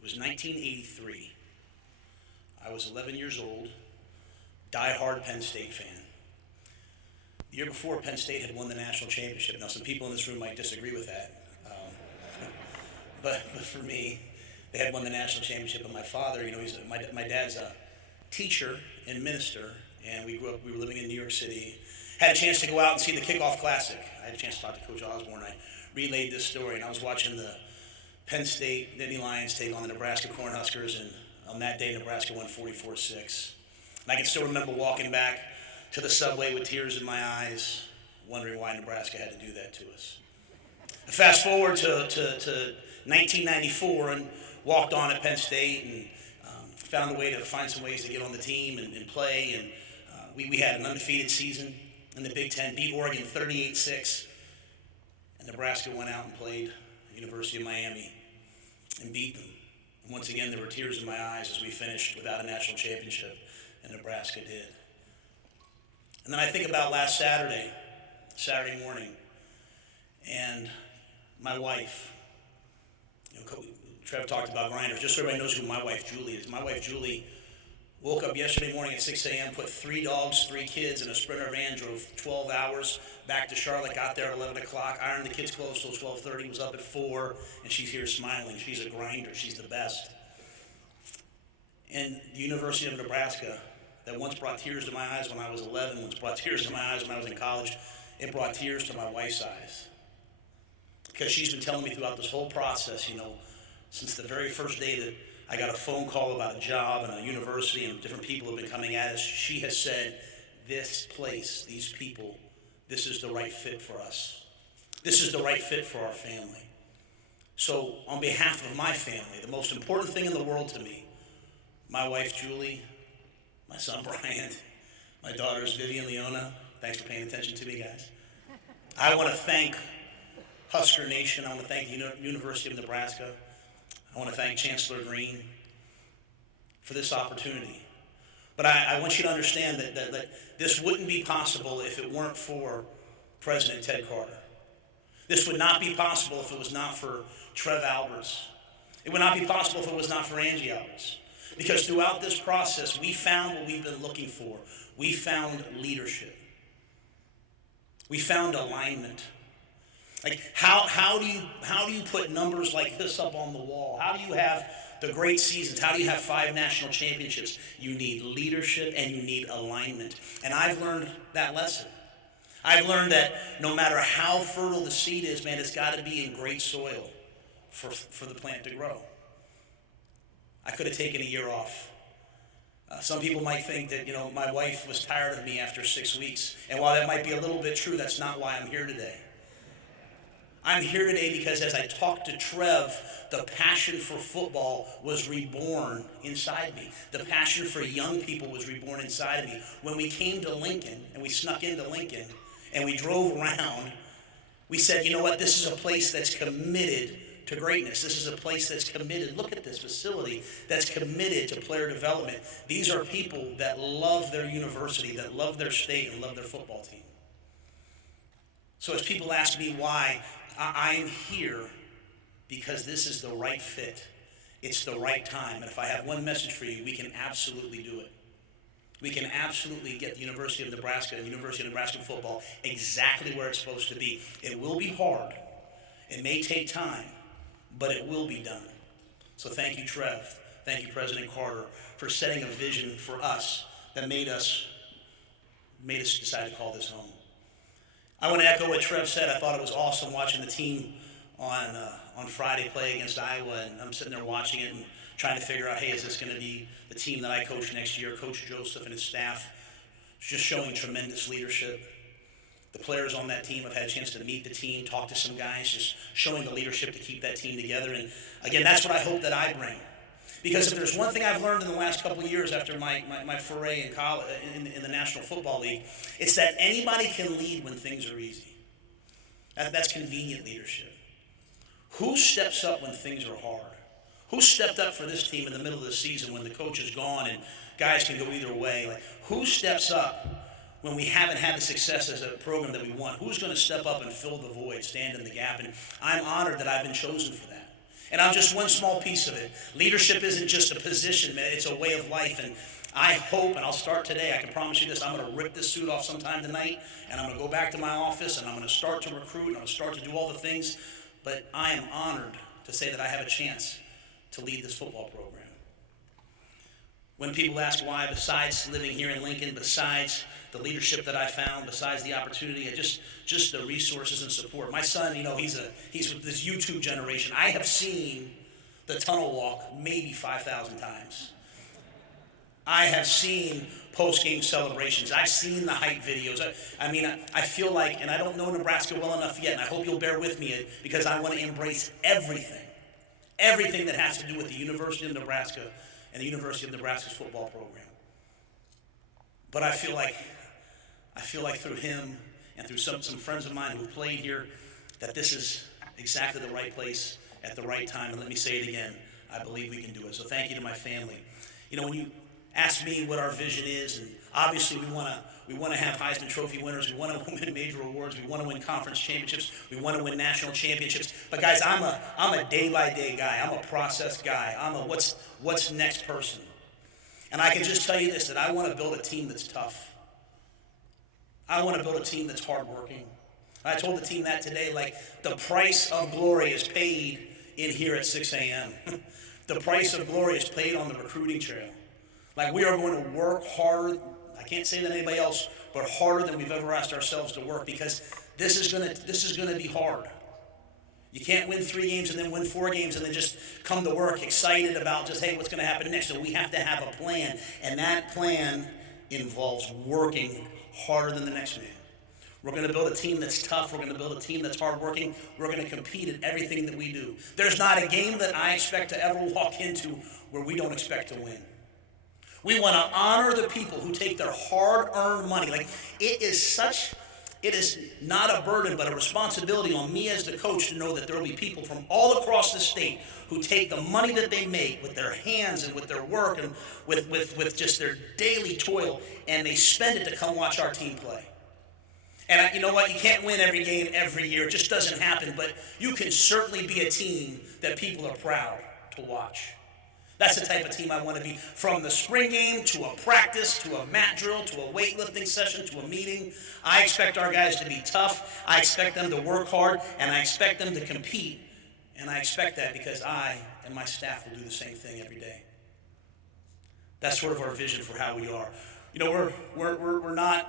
It was 1983. I was 11 years old, die-hard Penn State fan. The year before, Penn State had won the national championship. Now, some people in this room might disagree with that. But for me, they had won the national championship. And my father, my dad's a teacher and minister, and we were living in New York City. Had a chance to go out and see the kickoff classic. I had a chance to talk to Coach Osborne. I relayed this story, and I was watching the Penn State Nittany Lions take on the Nebraska Cornhuskers, and on that day, Nebraska won 44-6. And I can still remember walking back to the subway with tears in my eyes, wondering why Nebraska had to do that to us. Fast forward to 1994 and walked on at Penn State and found a way to find some ways to get on the team and play. And we had an undefeated season in the Big Ten, beat Oregon 38-6. And Nebraska went out and played the University of Miami and beat them. And once again, there were tears in my eyes as we finished without a national championship, and Nebraska did. And then I think about last Saturday morning, and my wife, Trev talked about grinders. Just so everybody knows who my wife Julie is. My wife Julie woke up yesterday morning at 6 a.m., put 3 dogs, 3 kids in a Sprinter van, drove 12 hours back to Charlotte, got there at 11 o'clock, ironed the kids' clothes till 12:30, was up at 4, and she's here smiling. She's a grinder. She's the best. And the University of Nebraska, that once brought tears to my eyes when I was 11, once brought tears to my eyes when I was in college, it brought tears to my wife's eyes. Because she's been telling me throughout this whole process, since the very first day that I got a phone call about a job and a university and different people have been coming at us, she has said, this place, these people, this is the right fit for us. This is the right fit for our family. So on behalf of my family, the most important thing in the world to me, my wife Julie, my son Brian, my daughters Vivian, Leona, thanks for paying attention to me, guys. I want to thank Husker Nation. I want to thank the University of Nebraska. I want to thank Chancellor Green for this opportunity. But I want you to understand that this wouldn't be possible if it weren't for President Ted Carter. This would not be possible if it was not for Trev Alberts. It would not be possible if it was not for Angie Alberts. Because throughout this process, we found what we've been looking for. We found leadership. We found alignment. Like how do you put numbers like this up on the wall? How do you have the great seasons? How do you have 5 national championships? You need leadership and you need alignment. And I've learned that lesson. I've learned that no matter how fertile the seed is, man, it's got to be in great soil for the plant to grow. I could have taken a year off. Some people might think that, my wife was tired of me after 6 weeks. And while that might be a little bit true, that's not why I'm here today. I'm here today because as I talked to Trev, the passion for football was reborn inside me. The passion for young people was reborn inside of me. When we came to Lincoln, and we snuck into Lincoln, and we drove around, we said, you know what, this is a place that's committed to greatness. This is a place that's committed. Look at this facility that's committed to player development. These are people that love their university, that love their state, and love their football team. So as people ask me why, I'm here because this is the right fit. It's the right time. And if I have one message for you, we can absolutely do it. We can absolutely get the University of Nebraska and the University of Nebraska football exactly where it's supposed to be. It will be hard. It may take time, but it will be done. So thank you, Trev. Thank you, President Carter, for setting a vision for us that made us decide to call this home. I want to echo what Trev said. I thought it was awesome watching the team on Friday play against Iowa, and I'm sitting there watching it and trying to figure out, hey, is this going to be the team that I coach next year? Coach Joseph and his staff just showing tremendous leadership. The players on that team have had a chance to meet the team, talk to some guys, just showing the leadership to keep that team together. And again, that's what I hope that I bring. Because if there's one thing I've learned in the last couple of years after my foray in college, in the National Football League, it's that anybody can lead when things are easy. That's convenient leadership. Who steps up when things are hard? Who stepped up for this team in the middle of the season when the coach is gone and guys can go either way? Like, who steps up when we haven't had the success as a program that we want? Who's going to step up and fill the void, stand in the gap? And I'm honored that I've been chosen for that. And I'm just one small piece of it. Leadership isn't just a position, man. It's a way of life. And I hope, and I'll start today, I can promise you this, I'm going to rip this suit off sometime tonight, and I'm going to go back to my office, and I'm going to start to recruit, and I'm going to start to do all the things. But I am honored to say that I have a chance to lead this football program. When people ask why, besides living here in Lincoln, besides the leadership that I found, besides the opportunity, just the resources and support. My son, he's with this YouTube generation. I have seen the tunnel walk maybe 5,000 times. I have seen post-game celebrations. I've seen the hype videos. I feel like, and I don't know Nebraska well enough yet, and I hope you'll bear with me because I want to embrace everything that has to do with the University of Nebraska and the University of Nebraska's football program. But I feel like through him and through some friends of mine who have played here, that this is exactly the right place at the right time. And let me say it again, I believe we can do it. So thank you to my family. When you ask me what our vision is, and obviously we want to have Heisman Trophy winners, we want to win major awards, we want to win conference championships, we want to win national championships. But guys, I'm a day-by-day guy. I'm a process guy. I'm a what's next person. And I can just tell you this, that I want to build a team that's tough. I want to build a team that's hardworking. I told the team that today, like, the price of glory is paid in here at 6 a.m. The price of glory is paid on the recruiting trail. Like, we are going to work harder, I can't say that anybody else, but harder than we've ever asked ourselves to work, because this is going to be hard. You can't win 3 games and then win 4 games and then just come to work excited about just, hey, what's going to happen next? So we have to have a plan, and that plan involves working harder than the next man. We're going to build a team that's tough. We're going to build a team that's hardworking. We're going to compete in everything that we do. There's not a game that I expect to ever walk into where we don't expect to win. We want to honor the people who take their hard-earned money. Like, it is not a burden, but a responsibility on me as the coach to know that there will be people from all across the state who take the money that they make with their hands and with their work and with just their daily toil, and they spend it to come watch our team play. And you know what? You can't win every game every year. It just doesn't happen. But you can certainly be a team that people are proud to watch. That's the type of team I want to be. From the spring game to a practice to a mat drill to a weightlifting session to a meeting, I expect our guys to be tough. I expect them to work hard, and I expect them to compete. And I expect that because I and my staff will do the same thing every day. That's sort of our vision for how we are. We're not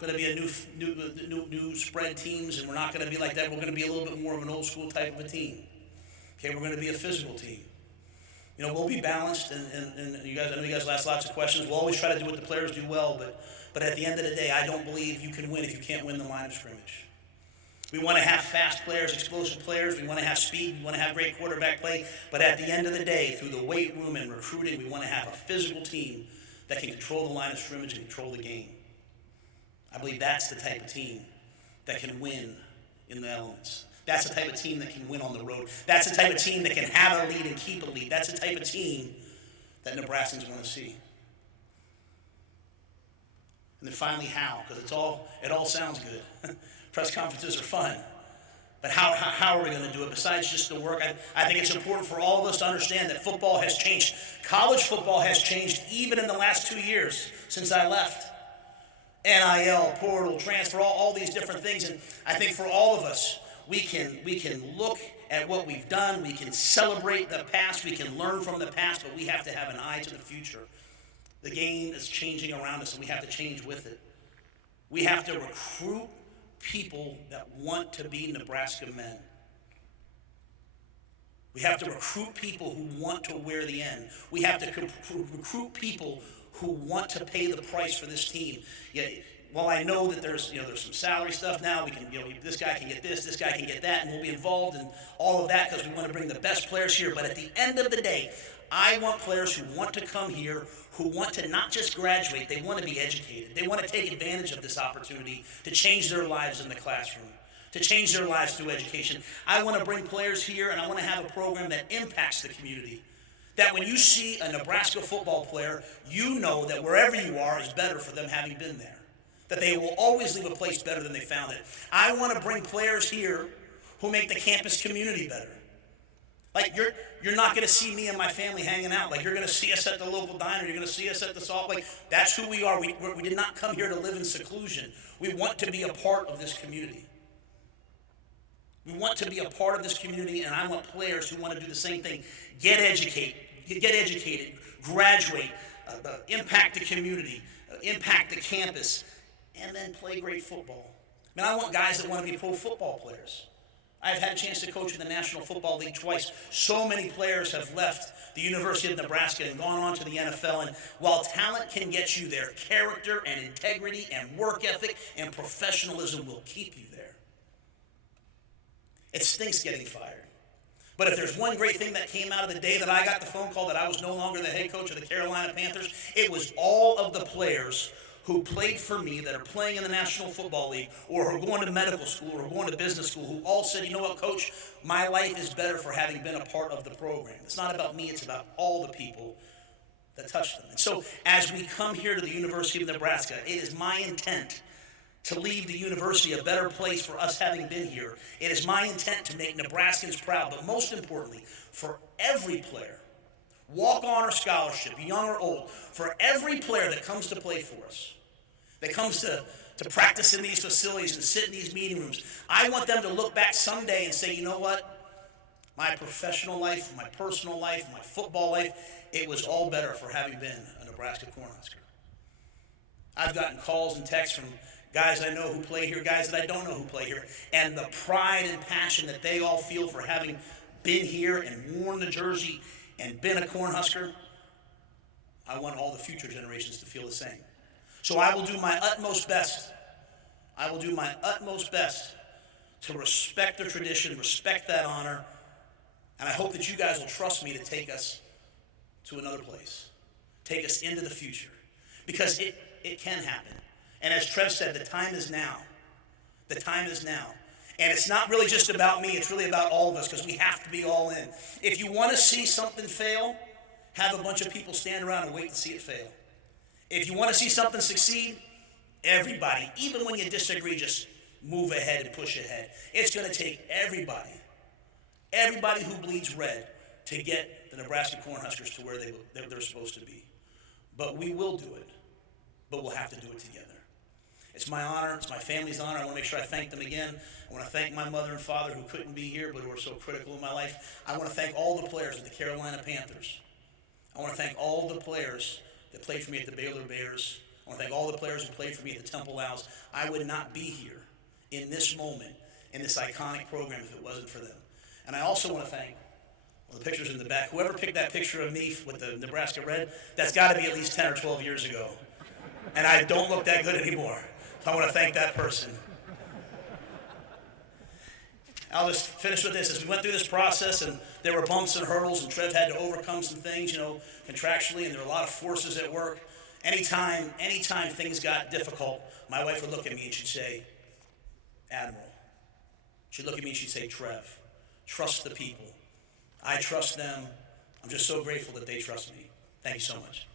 going to be a new spread teams, and we're not going to be like that. We're going to be a little bit more of an old school type of a team. Okay, we're going to be a physical team. We'll be balanced, and I know you guys ask lots of questions. We'll always try to do what the players do well, but at the end of the day, I don't believe you can win if you can't win the line of scrimmage. We want to have fast players, explosive players. We want to have speed. We want to have great quarterback play. But at the end of the day, through the weight room and recruiting, we want to have a physical team that can control the line of scrimmage and control the game. I believe that's the type of team that can win in the elements. That's the type of team that can win on the road. That's the type of team that can have a lead and keep a lead. That's the type of team that Nebraskans want to see. And then finally, how? Because it all sounds good. Press conferences are fun. But how are we going to do it besides just the work? I think it's important for all of us to understand that football has changed. College football has changed even in the last 2 years since I left. NIL, portal, transfer, all these different things. And I think for all of us, we can look at what we've done. We can celebrate the past. We can learn from the past, but we have to have an eye to the future. The game is changing around us, and we have to change with it. We have to recruit people that want to be Nebraska men. We have to recruit people who want to wear the N. We have to recruit people who want to pay the price for this team. While I know that there's some salary stuff now, we can, this guy can get this guy can get that, and we'll be involved in all of that because we want to bring the best players here. But at the end of the day, I want players who want to come here, who want to not just graduate, they want to be educated. They want to take advantage of this opportunity to change their lives in the classroom, to change their lives through education. I want to bring players here, and I want to have a program that impacts the community. That when you see a Nebraska football player, you know that wherever you are is better for them having been there. That they will always leave a place better than they found it. I want to bring players here who make the campus community better. Like, you're not going to see me and my family hanging out. Like, you're going to see us at the local diner. You're going to see us at the Salt Lake. That's who we are. We did not come here to live in seclusion. We want to be a part of this community. We want to be a part of this community, and I want players who want to do the same thing. Get educated, graduate, impact the community, impact the campus, and then play great football. I mean, I want guys that want to be pro football players. I've had a chance to coach in the National Football League twice. So many players have left the University of Nebraska and gone on to the NFL. And while talent can get you there, character and integrity and work ethic and professionalism will keep you there. It stinks getting fired. But if there's one great thing that came out of the day that I got the phone call that I was no longer the head coach of the Carolina Panthers, it was all of the players who played for me that are playing in the National Football League or who are going to medical school or going to business school who all said, you know what, Coach, my life is better for having been a part of the program. It's not about me, it's about all the people that touched them. And so as we come here to the University of Nebraska, it is my intent to leave the university a better place for us having been here. It is my intent to make Nebraskans proud, but most importantly, for every player, walk-on or scholarship, young or old, for every player that comes to play for us, that comes to practice in these facilities and sit in these meeting rooms, I want them to look back someday and say, you know what? My professional life, my personal life, my football life, it was all better for having been a Nebraska Cornhusker. I've gotten calls and texts from guys I know who play here, guys that I don't know who play here, and the pride and passion that they all feel for having been here and worn the jersey and been a Cornhusker, I want all the future generations to feel the same. So I will do my utmost best. I will do my utmost best to respect the tradition, respect that honor, and I hope that you guys will trust me to take us to another place, take us into the future, because it can happen. And as Trev said, the time is now. The time is now. And it's not really just about me, it's really about all of us, because we have to be all in. If you want to see something fail, have a bunch of people stand around and wait to see it fail. If you want to see something succeed, everybody, even when you disagree, just move ahead and push ahead. It's going to take everybody who bleeds red to get the Nebraska Cornhuskers to where they're supposed to be. But we will do it, but we'll have to do it together. It's my honor. It's my family's honor. I want to make sure I thank them again. I want to thank my mother and father who couldn't be here but who are so critical in my life. I want to thank all the players of the Carolina Panthers. I want to thank all the players that played for me at the Baylor Bears. I want to thank all the players who played for me at the Temple Owls. I would not be here in this moment, in this iconic program, if it wasn't for them. And I also want to thank, well, the pictures in the back, whoever picked that picture of me with the Nebraska red, that's got to be at least 10 or 12 years ago. And I don't look that good anymore. So I want to thank that person. I'll just finish with this. As we went through this process, and there were bumps and hurdles, and Trev had to overcome some things, contractually, and there were a lot of forces at work. Anytime things got difficult, my wife would look at me and she'd say, Admiral. She'd look at me and she'd say, Trev, trust the people. I trust them. I'm just so grateful that they trust me. Thank you so much.